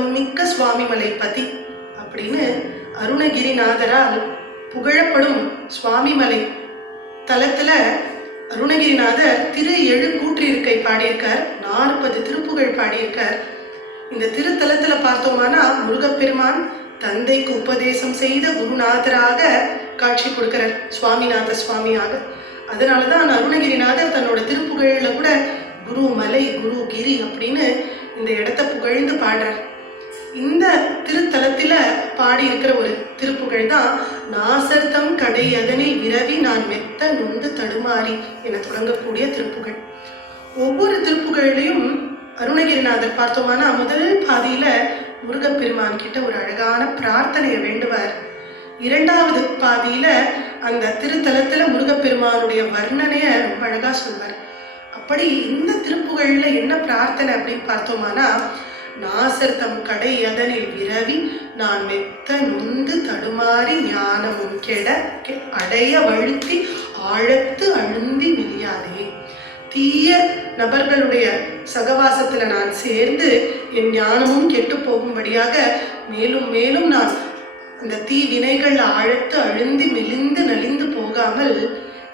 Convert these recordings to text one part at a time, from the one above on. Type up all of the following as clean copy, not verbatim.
பதம் மிக்க சுவாமிமலை பதி அப்படின்னு அருணகிரிநாதரால் புகழப்படும் சுவாமிமலை தலத்துல அருணகிரிநாதர் திரு எழுக்கூற்றிருக்கை பாடியிருக்கார். 40 திருப்புகழ் பாடியிருக்கார். இந்த திருத்தலத்துல பார்த்தோம்னா முருகப்பெருமான் தந்தைக்கு உபதேசம் செய்த குருநாதராக காட்சி கொடுக்கிறார், சுவாமிநாத சுவாமியாக. அதனாலதான் அருணகிரிநாதர் தன்னோட திருப்புகழ்ல கூட குரு மலை குரு கிரி அப்படின்னு இந்த இடத்த புகழ்ந்து பாடுறார். இந்த திருத்தலத்துல பாடி இருக்கிற ஒரு திருப்புகழ் தான் நாசர்தம் கடை அதனில் விரவி நான் மெத்த நொந்து தடுமாறி என தொடங்கக்கூடிய திருப்புகழ். ஒவ்வொரு திருப்புகழ்லையும் அருணகிரிநாதர் பார்த்தோம்னா முதல் பாதியில முருகப்பெருமான் கிட்ட ஒரு அழகான பிரார்த்தனையை வேண்டுவார். 2வது பாதியில அந்த திருத்தலத்துல முருகப்பெருமானுடைய வர்ணனைய ரொம்ப அழகா சொல்வார். அப்படி இந்த திருப்புகழ்ல என்ன பிரார்த்தனை அப்படின்னு பார்த்தோம்னா, நாசர்தம் கடை அதனில் விரவி நான் மெத்த நொந்து தடுமாறி ஞானமும் கெட அடைய வழுத்தி ஆழத்து அழுந்தி மிதியாதே. தீய நபர்களுடைய சகவாசத்துல நான் சேர்ந்து என் ஞானமும் கெட்டு போகும்படியாக மேலும் மேலும் நான் அந்த தீ வினைகள் ஆழத்து அழுந்தி மெலிந்து நலிந்து போகாமல்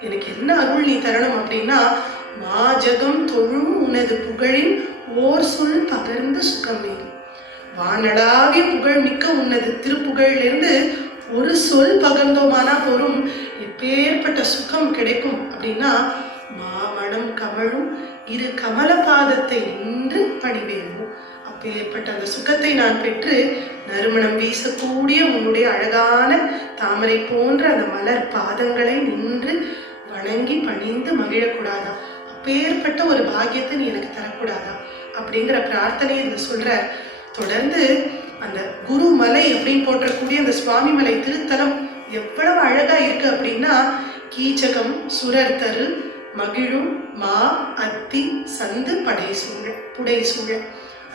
எனக்கு என்ன அருள் நீ தரணும் அப்படின்னா, மாஜகம் தொழும் உனது புகழின் ஓர் சொல் பகர்ந்து சுகம் நீ. வானடாவிய புகழ் மிக்க உன்னது திருப்புகழிலிருந்து ஒரு சொல் பகர்ந்தோமானா போரும் எப்பேற்பட்ட சுகம் கிடைக்கும் அப்படின்னா, மாமணம் கமழும் இரு கமல பாதத்தை நின்று பணிவேனோ. அப்பேற்பட்ட அந்த சுகத்தை நான் பெற்று நறுமணம் வீசக்கூடிய உன்னுடைய அழகான தாமரை போன்ற அந்த மலர் பாதங்களை நின்று வணங்கி பணிந்து மகிழக்கூடாதா? அப்பேற்பட்ட ஒரு பாக்கியத்தை நீ எனக்கு தரக்கூடாதா அப்படிங்கிற பிரார்த்தனையை இதை சொல்ற. தொடர்ந்து அந்த குரு மலை அப்படின்னு போற்றக்கூடிய அந்த சுவாமிமலை திருத்தலம் எவ்வளவு அழகா இருக்கு அப்படின்னா, கீச்சகம் சுரர் தரு மகிழும் மா அத்தி சந்து புடை சூழ.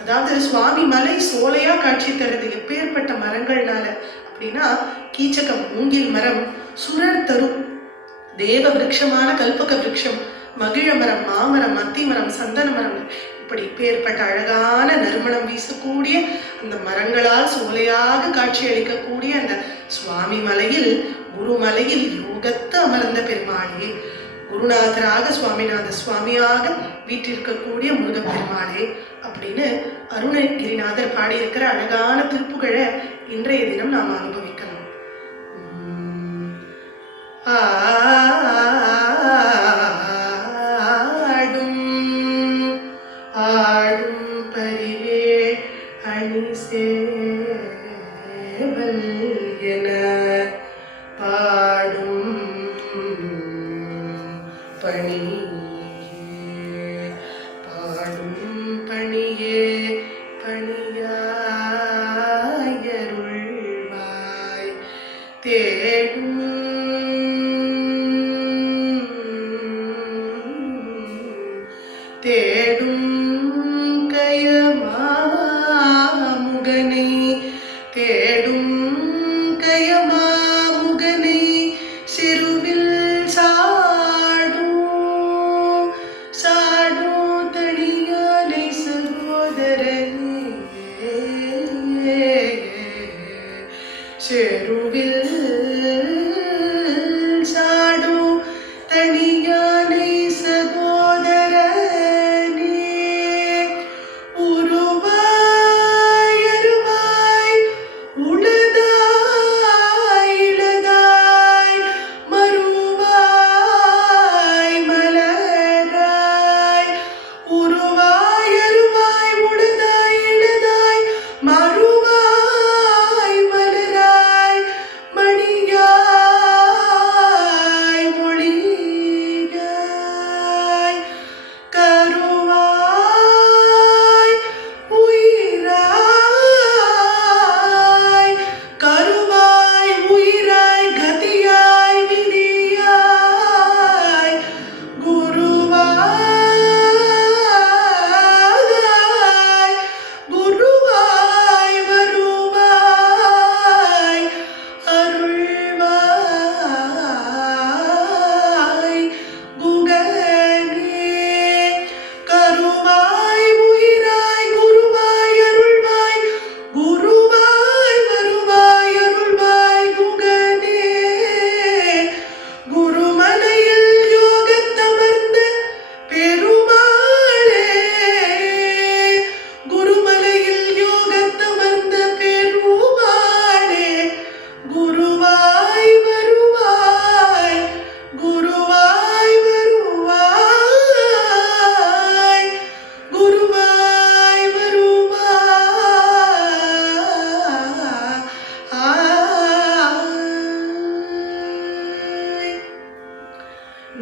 அதாவது சுவாமி மலை சோலையா காட்சி தருது. எப்பேற்பட்ட மரங்கள்னால அப்படின்னா, கீச்சகம் மூங்கில் மரம், சுரர் தரு தேவ விருட்சமான கல்பக விருட்சம், மகிழ மரம் மாமரம் அத்தி மரம் சந்தன மரம், இப்படி பேர்பட்ட அழகான நறுமணம் வீசக்கூடிய அந்த மரங்களால் சோலையாக காட்சி அளிக்கக்கூடிய அந்த சுவாமி மலையில் குருமலையில் யோகத்து அமர்ந்த பெருமாளே, குருநாதராக சுவாமிநாத சுவாமியாக வீற்றிருக்கக்கூடிய முருகப்பெருமாளே அப்படின்னு அருணகிரிநாதர் பாடியிருக்கிற அழகான திருப்புகழை இன்றைய தினம் நாம் அனுபவிக்கலாம். ஆடும் பரிவே அணி சேவல் என பாடும் பணி பாடும் பணியே பணியாயருள்வாய் தேடும் தேடும் கயமாமுகனை தேடும் கயமாமுகனை சிறுவில் சாடும் தனியானை சகோதரனே, செருவில்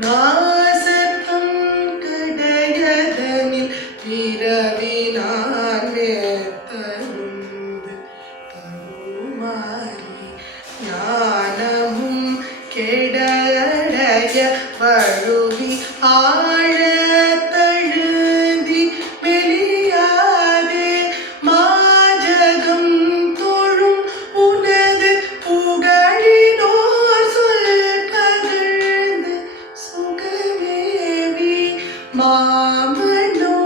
நாசத்தம் கடையதனில் பிறவினான் மேத்தருந்து தருமாறி ஞானமும் கெடடைய வழுவி ஆழ தழுந்தி மெலியாதே மாஜகம் தோழும் உனது புகழினோர் சொல் பகழ்ந்து சுகமேவி மாமனோ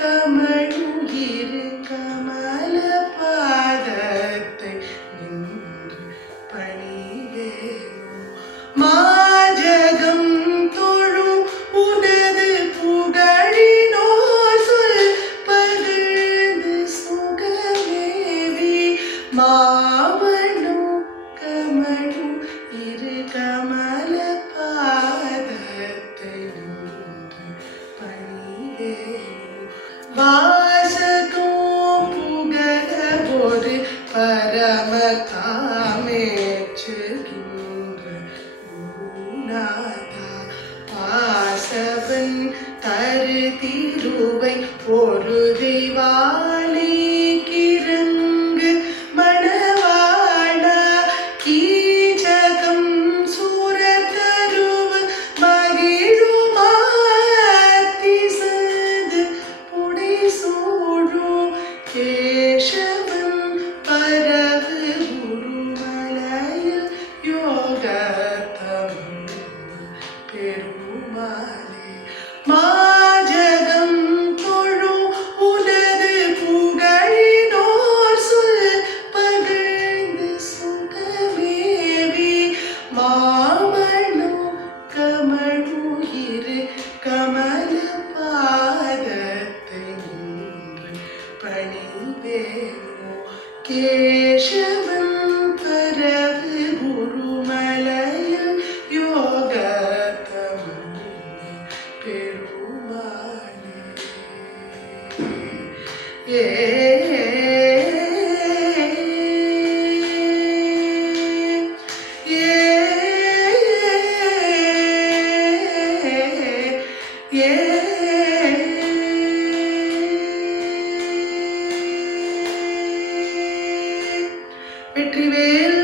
கமழுயிரு கமல பாதத்தை நின்று பணிவேனோ மாஜகம் தோழும் உனது புகழினோர் சொல் பகழ்ந்து சுகமேவி மாமனோ கமழும் இரு கமல பாதத்தை நின்று பணிவேனோ வாசகோ புகழ ஒரு பரம காமேற்றுகின்ற குருநாதா வாசவன் தரு திருவை ஒரு தெய்வாலி கிறங்கு மணவாளா கீஜகம் சூரத்தருவு மகிழுமாத்திசது புடை சூழும் கேசவன் பரவு குருமலையில் யோகத்தமிழ் பெருமாளே மாஜகம் தொழும் உனது புகழினோர் சொல் பகழ்ந்து சுகமேவி மாமனோ கமழுயிரு கமல பாதத்தை நின்று பணிவேனோ கேசவன் பரவு குருமலையில் யோகத்தமிழ் பெருமாளே ஏ வெற்றிவேல்